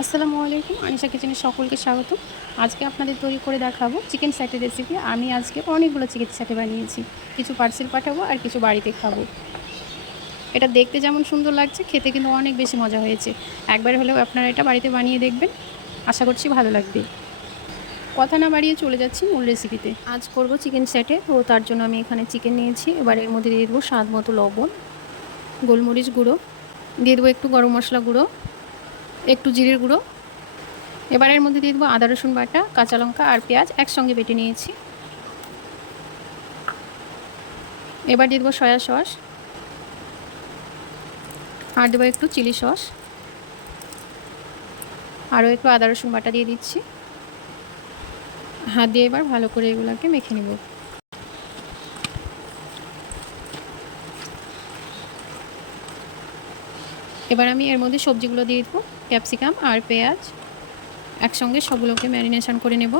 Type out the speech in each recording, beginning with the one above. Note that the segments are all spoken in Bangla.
আসসালামু আলাইকুম, আনিশা কিচেনের সকলকে স্বাগত। আজকে আপনাদের তৈরি করে দেখাবো চিকেন স্যাটের রেসিপি আমি আজকে অনেকগুলো চিকেন স্যাটে বানিয়েছি। কিছু পার্সেল পাঠাবো আর কিছু বাড়িতে খাব। এটা দেখতে যেমন সুন্দর লাগছে, খেতে কিন্তু অনেক বেশি মজা হয়েছে। একবার হলেও আপনারা এটা বাড়িতে বানিয়ে দেখবেন। আশা করছি ভালো লাগবে। কথা না বাড়িয়ে চলে যাচ্ছি মূল রেসিপিতে আজ করব চিকেন স্যাটে তো তার জন্য আমি এখানে চিকেন নিয়েছি। এবার এর মধ্যে দিয়ে দেবো স্বাদ মতো লবণ, গোলমরিচ গুঁড়ো। দিয়ে দেবো একটু গরম মশলা গুঁড়ো। একটু জিরের গুঁড়ো। এবার এর মধ্যে দিয়ে দেবো আদা, রসুন বাটা, কাঁচা লঙ্কা আর পেঁয়াজ একসঙ্গে বেটে নিয়েছি। এবার দিয়ে দেবো সয়া সস। আর দেবো একটু চিলি সস। আরও একটু আদা, রসুন বাটা দিয়ে দিচ্ছি। হাত দিয়ে এবার ভালো করে এগুলোকে মেখে নেব। এবার আমি এর মধ্যে সবজিগুলো দিয়ে দেবো, ক্যাপসিকাম আর পেঁয়াজ। একসঙ্গে সবগুলোকে ম্যারিনেশন করে নেব।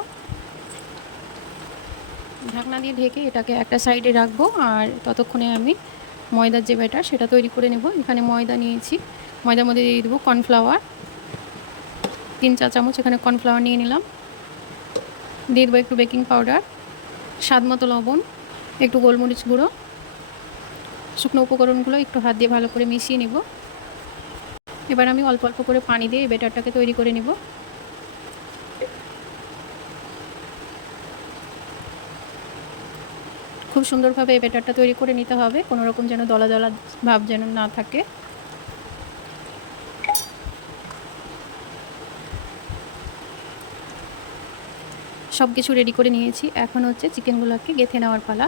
ঢাকনা দিয়ে ঢেকে এটাকে একটা সাইডে রাখব আর ততক্ষণে আমি ময়দার যে ব্যাটার সেটা তৈরি করে নেব। এখানে ময়দা নিয়েছি। ময়দার মধ্যে দিয়ে দেবো কর্নফ্লাওয়ার। তিন চা চামচ এখানে কর্নফ্লাওয়ার নিয়ে নিলাম। দিয়ে দেবো একটু বেকিং পাউডার, স্বাদ মতো লবণ, একটু গোলমরিচ গুঁড়ো, শুকনো উপকরণগুলো একটু হাত দিয়ে ভালো করে মিশিয়ে নেব। এবার আমি অল্প অল্প করে পানি দিয়ে এই ব্যাটারটাকে তৈরি করে নেব। খুব সুন্দরভাবে এই ব্যাটারটা তৈরি করে নিতে হবে, কোনো রকম যেন দলা দলা ভাব যেন না থাকে। সব কিছু রেডি করে নিয়েছি। এখন হচ্ছে চিকেনগুলোকে গেথে নেওয়ার পালা।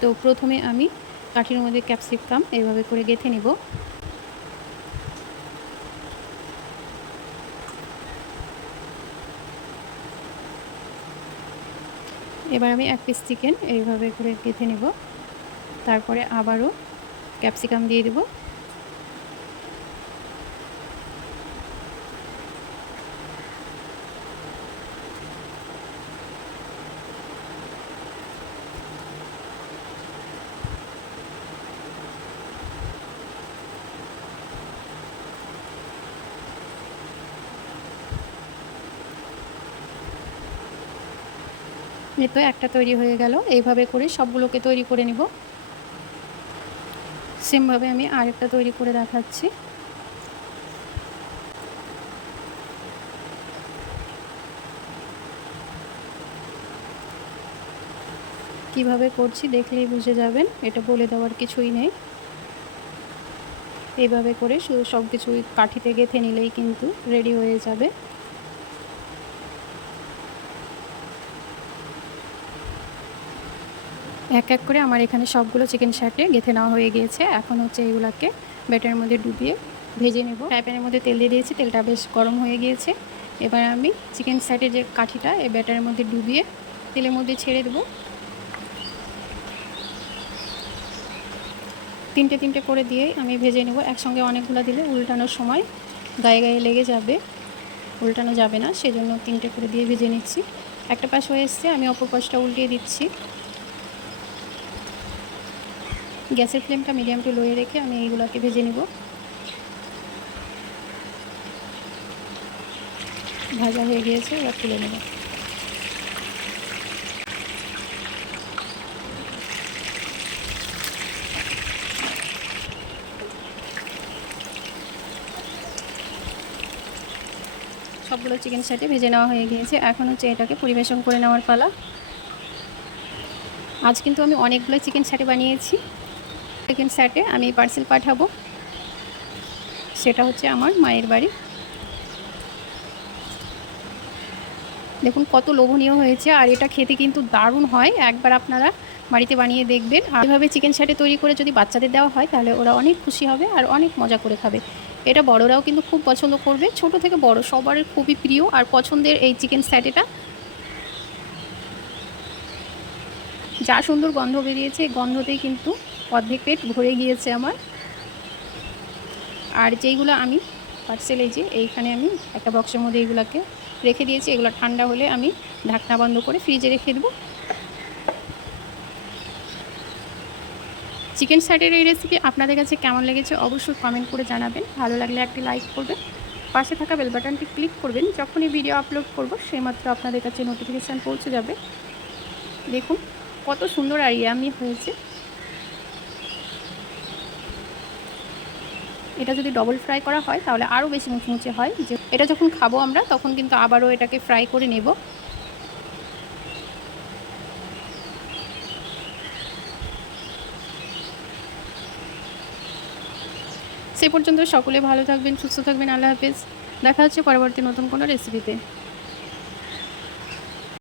তো প্রথমে আমি কাঠির মধ্যে ক্যাপসিকাম এইভাবে করে গেথে নেব। এবার আমি এক পিস চিকেন এইভাবে করে গেঁথে নেব। তারপরে আবারও ক্যাপসিকাম দিয়ে দেব। এই তো একটা তৈরি হয়ে গেল। এইভাবে করে সবগুলোকে তৈরি করে নিব। সেমভাবে আমি আরেকটা তৈরি করে দেখাচ্ছি। কীভাবে করছি দেখলেই বুঝে যাবেন, এটা বলে দেওয়ার কিছুই নেই। এইভাবে করে শুধু সব কিছুই কাঠিতে গেঁথে নিলেই কিন্তু রেডি হয়ে যাবে। এক এক করে আমার এখানে সবগুলো চিকেন শার্টে গেঁথে নেওয়া হয়ে গিয়েছে। এখন হচ্ছে এগুলাকে ব্যাটারের মধ্যে ডুবিয়ে ভেজে নেব। ফ্রাই প্যানের মধ্যে তেল দিয়ে দিয়েছি, তেলটা বেশ গরম হয়ে গিয়েছে। এবার আমি চিকেন শার্টের যে কাঠিটা, এই ব্যাটারের মধ্যে ডুবিয়ে তেলের মধ্যে ছেড়ে দেবো। তিনটে তিনটে করে দিয়েই আমি ভেজে নেব। একসঙ্গে অনেকগুলো দিলে উল্টানোর সময় গায়ে গায়ে লেগে যাবে, উল্টানো যাবে না। সেজন্য তিনটে করে দিয়ে ভেজে নিচ্ছি। একটা পাশ হয়ে এসছে, আমি অপর পাশটা উল্টিয়ে দিচ্ছি। গ্যাসের ফ্লেমটা মিডিয়াম টু লোয়ে রেখে আমি এইগুলোকে ভেজে নেব। ভাজা হয়ে গিয়েছে, এবার তুলে নেব। সবগুলো চিকেন সাইটে ভেজে নেওয়া হয়ে গিয়েছে। এখন হচ্ছে এটাকে পরিবেশন করে নেওয়ার পালা। আজ কিন্তু আমি অনেকগুলো চিকেন স্যাটে বানিয়েছি। চিকেন স্যাটে আমি পার্সেল পাঠাবো। সেটা হচ্ছে আমার মায়ের বাড়ি। দেখুন কত লোভনীয় হয়েছে, আর এটা খেতে কিন্তু দারুণ হয়। একবার আপনারা বাড়িতে বানিয়ে দেখবেন। আর এভাবে চিকেন স্যাটে তৈরি করে যদি বাচ্চাদের দেওয়া হয়, তাহলে ওরা অনেক খুশি হবে আর অনেক মজা করে খাবে। এটা বড়রাও কিন্তু খুব পছন্দ করবে। ছোট থেকে বড়, সবার খুবই প্রিয়। আর পছন্দের এই চিকেন স্যাটেটা যা সুন্দর গন্ধ বেরিয়েছে গন্ধতেই কিন্তু অর্ধেক পেট ভরে গিয়েছে আমার। আর যেইগুলো আমি পার্সেল এই যে, এইখানে আমি একটা বক্সের মধ্যে এইগুলোকে রেখে দিয়েছি। এগুলো ঠান্ডা হলে আমি ঢাকনা বন্ধ করে ফ্রিজে রেখে দেবো। চিকেন স্যাটের এই রেসিপি আপনাদের কাছে কেমন লেগেছে অবশ্যই কমেন্ট করে জানাবেন। ভালো লাগলে একটি লাইক করবেন। পাশে থাকা বেল বাটনটি ক্লিক করবেন। যখনই ভিডিও আপলোড করব সেইমাত্র আপনাদের কাছে নোটিফিকেশান পৌঁছে যাবে। দেখুন কত সুন্দর আর ইয়ামি হয়েছে। এটা যদি ডবল ফ্রাই করা হয়, তাহলে আরও বেশি মুচমুচে হয়। যে এটা যখন খাব আমরা, তখন কিন্তু আবারও এটাকে ফ্রাই করে নেব। সে পর্যন্ত সকলে ভালো থাকবেন, সুস্থ থাকবেন, আল্লাহ হাফেজ। দেখা হচ্ছে পরবর্তী নতুন কোনো রেসিপিতে